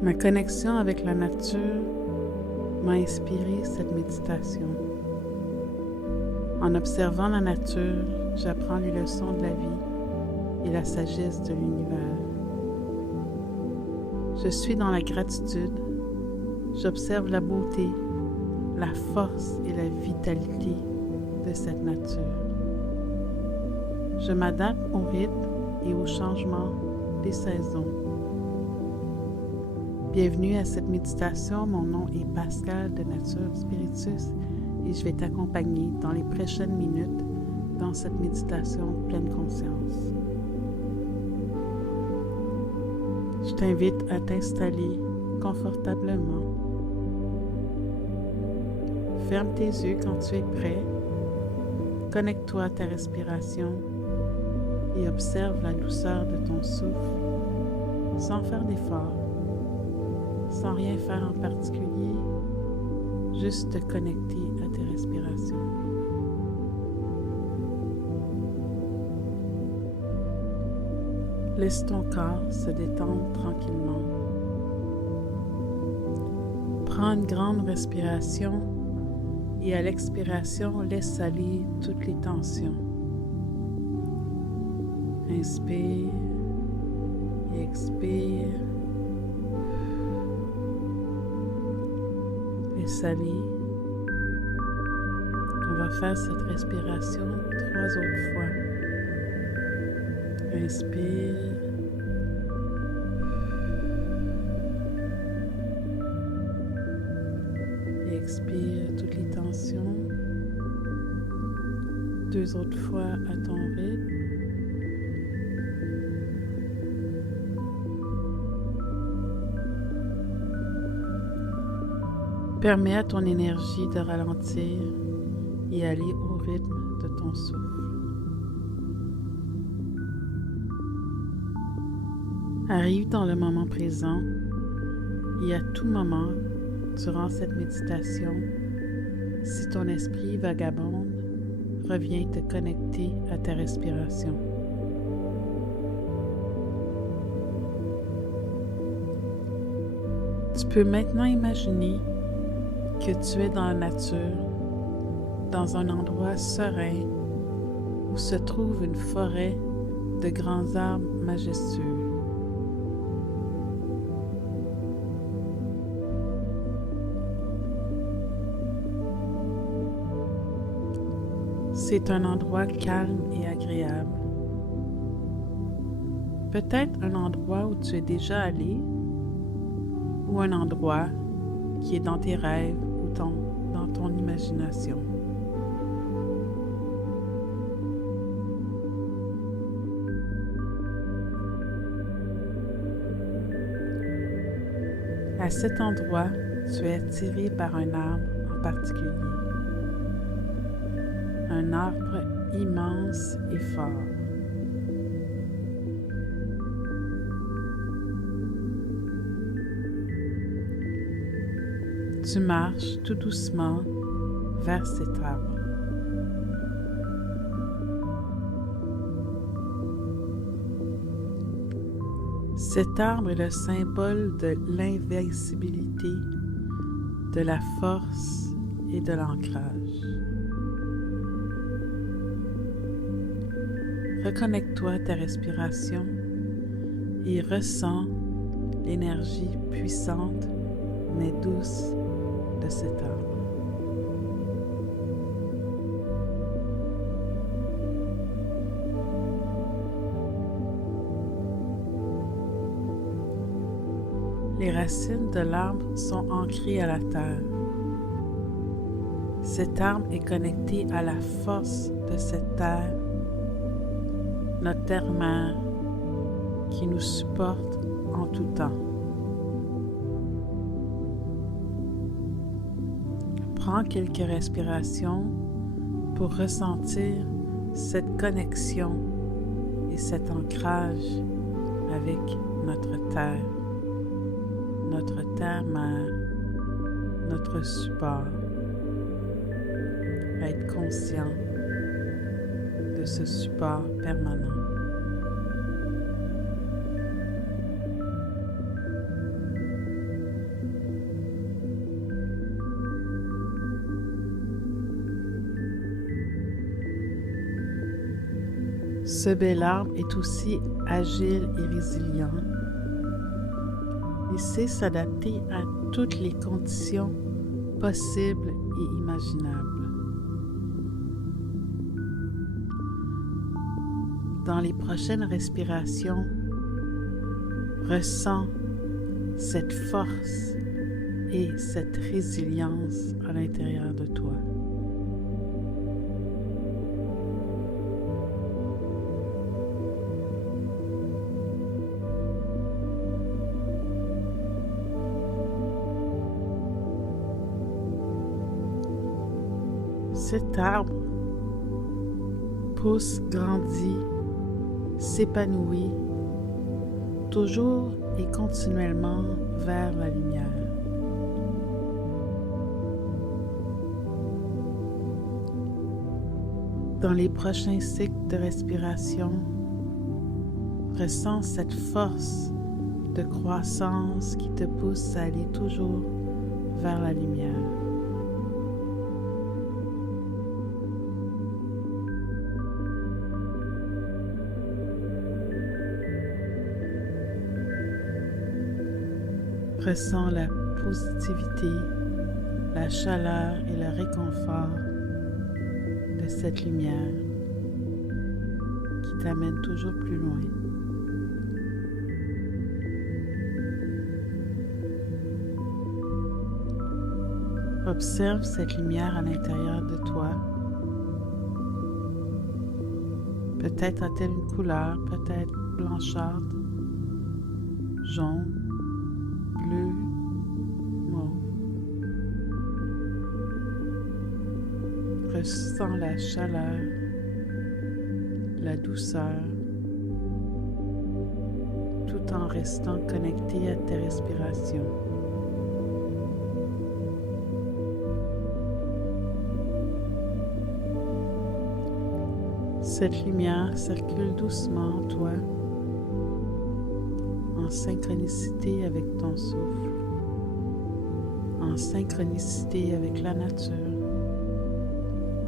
Ma connexion avec la nature m'a inspiré cette méditation. En observant la nature, j'apprends les leçons de la vie et la sagesse de l'univers. Je suis dans la gratitude. J'observe la beauté, la force et la vitalité de cette nature. Je m'adapte au rythme et au changement des saisons. Bienvenue à cette méditation. Mon nom est Pascal de Nature Spiritus et je vais t'accompagner dans les prochaines minutes dans cette méditation pleine conscience. Je t'invite à t'installer confortablement. Ferme tes yeux quand tu es prêt. Connecte-toi à ta respiration et observe la douceur de ton souffle sans faire d'effort, sans rien faire en particulier, juste te connecter à tes respirations. Laisse ton corps se détendre tranquillement. Prends une grande respiration et à l'expiration, laisse aller toutes les tensions. Inspire et expire. Laisse aller. On va faire cette respiration 3 autres fois. Inspire. Et expire toutes les tensions. 2 autres fois à ton rythme. Permets à ton énergie de ralentir et aller au rythme de ton souffle. Arrive dans le moment présent et à tout moment, durant cette méditation, si ton esprit vagabonde, reviens te connecter à ta respiration. Tu peux maintenant imaginer que tu es dans la nature, dans un endroit serein où se trouve une forêt de grands arbres majestueux. C'est un endroit calme et agréable. Peut-être un endroit où tu es déjà allé ou un endroit qui est dans tes rêves ou dans ton imagination. À cet endroit, tu es attiré par un arbre en particulier. Un arbre immense et fort. Tu marches tout doucement vers cet arbre. Cet arbre est le symbole de l'invincibilité, de la force et de l'ancrage. Reconnecte-toi à ta respiration et ressens l'énergie puissante mais douce de cet arbre. Les racines de l'arbre sont ancrées à la terre. Cet arbre est connecté à la force de cette terre, notre terre-mère, qui nous supporte en tout temps. Prends quelques respirations pour ressentir cette connexion et cet ancrage avec notre terre mère, notre support. Être conscient de ce support permanent. Ce bel arbre est aussi agile et résilient. Il sait s'adapter à toutes les conditions possibles et imaginables. Dans les prochaines respirations, ressens cette force et cette résilience à l'intérieur de toi. Cet arbre pousse, grandit, s'épanouit, toujours et continuellement vers la lumière. Dans les prochains cycles de respiration, ressens cette force de croissance qui te pousse à aller toujours vers la lumière. Ressens la positivité, la chaleur et le réconfort de cette lumière qui t'amène toujours plus loin. Observe cette lumière à l'intérieur de toi. Peut-être a-t-elle une couleur, peut-être blanchâtre, jaune, bleu, mauve. Ressens la chaleur, la douceur, tout en restant connecté à tes respirations. Cette lumière circule doucement en toi, en synchronicité avec ton souffle, en synchronicité avec la nature,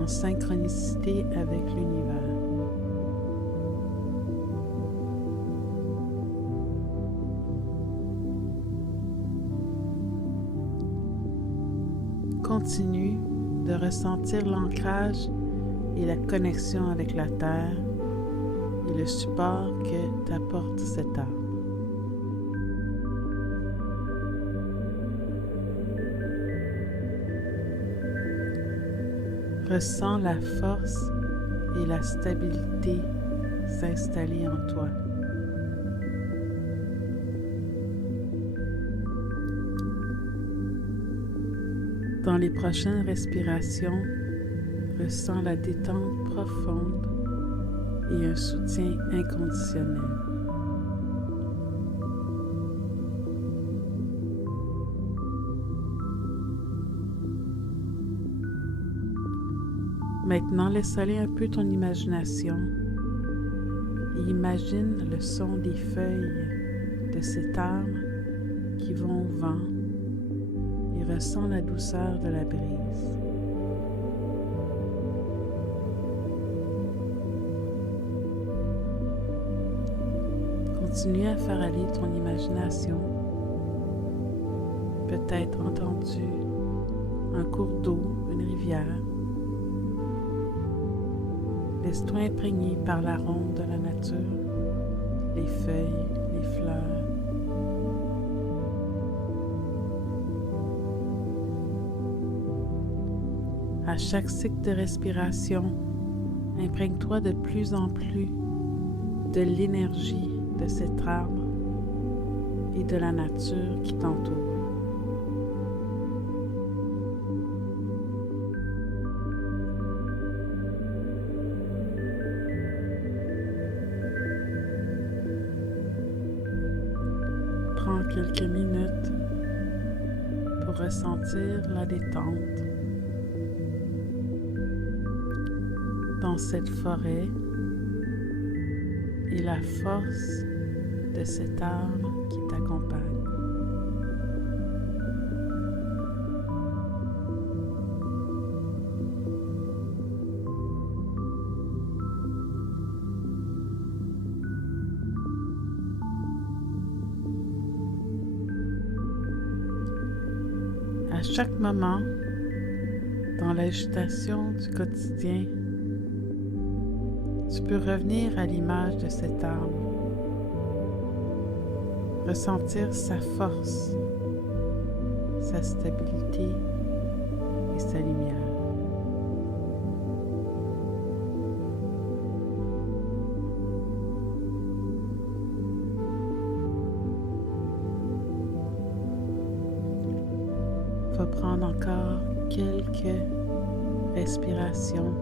en synchronicité avec l'univers. Continue de ressentir l'ancrage et la connexion avec la terre et le support que t'apporte cet arbre. Ressens la force et la stabilité s'installer en toi. Dans les prochaines respirations, ressens la détente profonde et un soutien inconditionnel. Maintenant, laisse aller un peu ton imagination et imagine le son des feuilles de cet arbre qui vont au vent et ressens la douceur de la brise. Continue à faire aller ton imagination. Peut-être entendu un cours d'eau, une rivière. Laisse-toi imprégner par l'arôme de la nature, les feuilles, les fleurs. À chaque cycle de respiration, imprègne-toi de plus en plus de l'énergie de cet arbre et de la nature qui t'entoure. Prends quelques minutes pour ressentir la détente dans cette forêt et la force de cet arbre qui t'accompagne. chaque moment, dans l'agitation du quotidien, tu peux revenir à l'image de cette âme, ressentir sa force, sa stabilité et sa lumière. Va prendre encore quelques respirations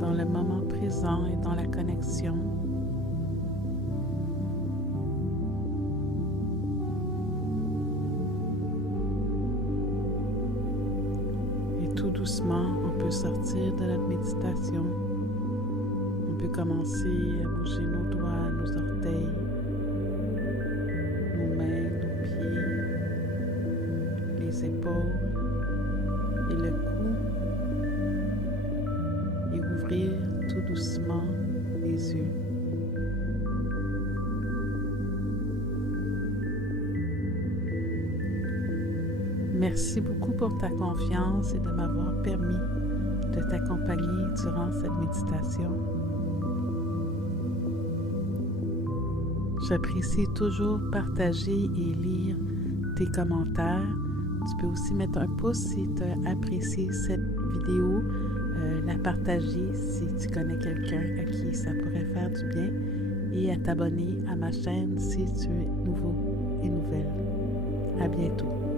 dans le moment présent et dans la connexion. Et tout doucement, on peut sortir de notre méditation. On peut commencer à bouger nos doigts, nos orteils, nos mains, nos pieds, les épaules et le cou, et ouvrir tout doucement les yeux. Merci beaucoup pour ta confiance et de m'avoir permis de t'accompagner durant cette méditation. J'apprécie toujours partager et lire tes commentaires. Tu peux aussi mettre un pouce si tu as apprécié cette vidéo, la partager si tu connais quelqu'un à qui ça pourrait faire du bien et à t'abonner à ma chaîne si tu es nouveau et nouvelle. À bientôt.